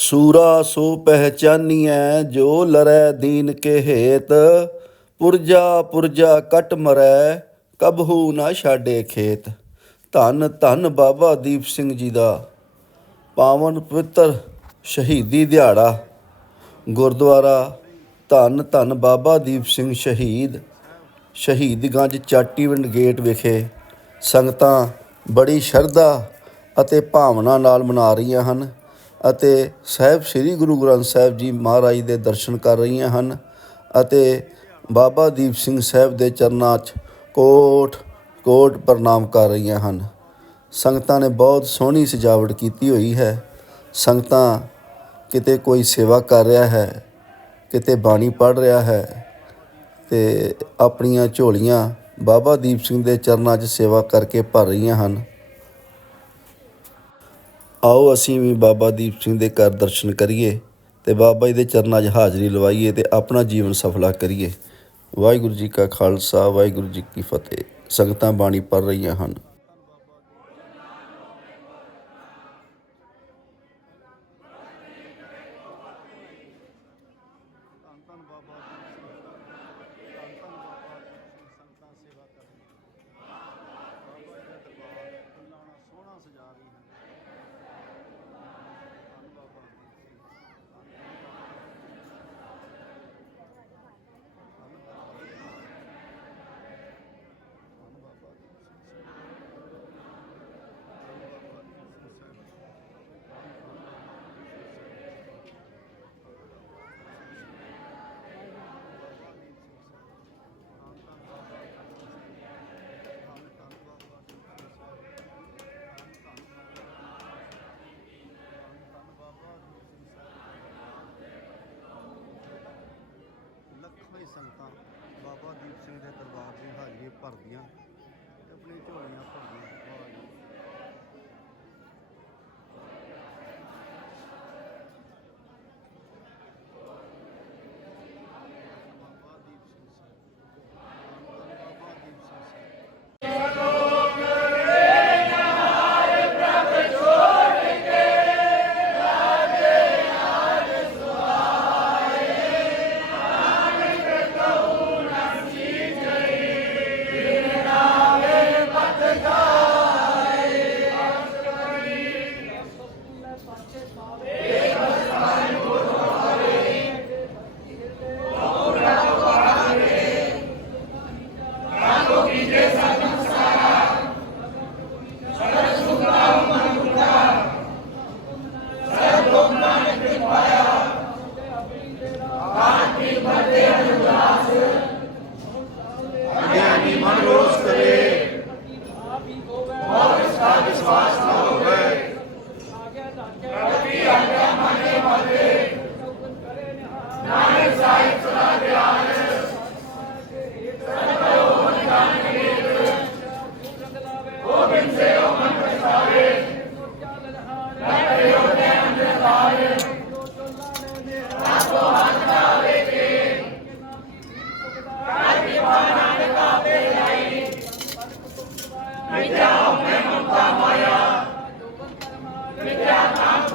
ਸੂਰਾ ਸੋ ਪਹਿਚਾਨੀਐ, ਜੋ ਲਰੈ ਦੀਨ ਕੇ ਹੇਤ। ਪੁਰਜਾ ਪੁਰਜਾ ਕਟ ਮਰੈ, ਕਬਹੂ ਨਾ ਛਾੜੇ ਖੇਤ। ਧੰਨ ਧੰਨ ਬਾਬਾ ਦੀਪ ਸਿੰਘ ਜੀ ਦਾ। ਪਾਵਨ ਪਵਿੱਤਰ ਸ਼ਹੀਦੀ ਦਿਹਾੜਾ। ਗੁਰਦੁਆਰਾ, ਧੰਨ ਧੰਨ ਬਾਬਾ ਦੀਪ ਸਿੰਘ ਸ਼ਹੀਦ। ਸ਼ਹੀਦਗੰਜ ਚਾਟੀਵਿੰਡ ਗੇਟ ਵਿਖੇ ਸੰਗਤਾਂ ਬੜੀ ਸ਼ਰਧਾ ਅਤੇ ਭਾਵਨਾ ਨਾਲ ਮਨਾ ਰਹੀਆਂ ਹਨ। ਅਤੇ ਸਾਹਿਬ ਸ੍ਰੀ ਗੁਰੂ ਗ੍ਰੰਥ ਸਾਹਿਬ ਜੀ ਮਹਾਰਾਜ ਦੇ ਦਰਸ਼ਨ ਕਰ ਰਹੀਆਂ ਹਨ ਅਤੇ ਬਾਬਾ ਦੀਪ ਸਿੰਘ ਸਾਹਿਬ ਦੇ ਚਰਨਾਂ 'ਚ ਕੋਟ ਕੋਟ ਪ੍ਰਣਾਮ ਕਰ ਰਹੀਆਂ ਹਨ। ਸੰਗਤਾਂ ਨੇ ਬਹੁਤ ਸੋਹਣੀ ਸਜਾਵਟ ਕੀਤੀ ਹੋਈ ਹੈ। ਸੰਗਤਾਂ ਕਿਤੇ ਕੋਈ ਸੇਵਾ ਕਰ ਰਿਹਾ ਹੈ, ਕਿਤੇ ਬਾਣੀ ਪੜ੍ਹ ਰਿਹਾ ਹੈ ਤੇ ਆਪਣੀਆਂ ਝੋਲੀਆਂ ਬਾਬਾ ਦੀਪ ਸਿੰਘ ਦੇ ਚਰਨਾਂ 'ਚ ਸੇਵਾ ਕਰਕੇ ਭਰ ਰਹੀਆਂ ਹਨ। ਆਓ ਅਸੀਂ ਵੀ ਬਾਬਾ ਦੀਪ ਸਿੰਘ ਦੇ ਘਰ ਦਰਸ਼ਨ ਕਰੀਏ ਤੇ ਬਾਬਾ ਜੀ ਦੇ ਚਰਨਾਂ 'ਚ ਹਾਜ਼ਰੀ ਲਵਾਈਏ ਤੇ ਆਪਣਾ ਜੀਵਨ ਸਫਲਾ ਕਰੀਏ। ਵਾਹਿਗੁਰੂ ਜੀ ਕਾ ਖਾਲਸਾ, ਵਾਹਿਗੁਰੂ ਜੀ ਕੀ ਫਤਿਹ। ਸੰਗਤਾਂ ਬਾਣੀ ਪੜ੍ਹ ਰਹੀਆਂ ਹਨ ਧੰਨ ਧੰਨ ਬਾਬਾ ਦੀਪ ਸਿੰਘ ਧੰਨ ਧੰਨ ਬਾਬਾ ਦੀਪ ਸਿੰਘ ਸੰਗਤਾਂ ਸੇਵਾ ਕਰ ਰਹੀਆਂ ਬਾਬਾ ਜੀ ਦਾ ਦਰਬਾਰ ਫੁੱਲਾਣਾ ਸੋਹਣਾ ਸਜਾ ਰਹੀ ਹੈ ਧੰਨ ਬਾਬਾ ਦੀਪ ਸਿੰਘ ਧੰਨ ਧੰਨ ਬਾਬਾ ਧੰਨ ਬਾਬਾ ਦੀਪ ਸਿੰਘ ਸਾਹਿਬ ਧੰਨ ਬਾਬਾ ਦੀਪ ਸਿੰਘ ਸਾਹਿਬ ਲੱਖਾਂ ਹੀ ਸੰਗਤਾਂ ਬਾਬਾ ਦੀਪ ਸਿੰਘ ਦੇ ਦਰਬਾਰ ਦੀ ਹਾਜ਼ਰੀ ਭਰਦੀਆਂ ਤੇ ਆਪਣੀ ਝੋਲੀਆਂ ਭਰਦੀਆਂ। ਵਾਹਿਗੁਰੂ Pobres pagues fazem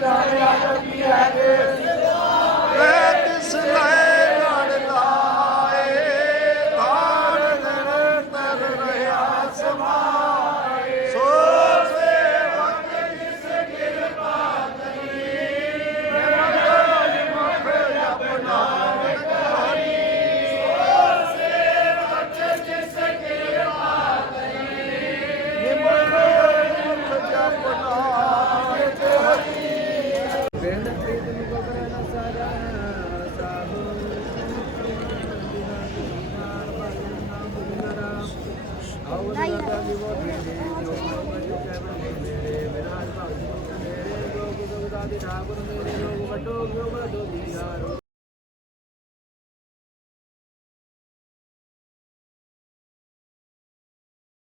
لا إله ਵਿਰਾਜ ਭਾਗ ਮੇਰੇ ਲੋਕ ਦੁਗਦਾ ਦੀ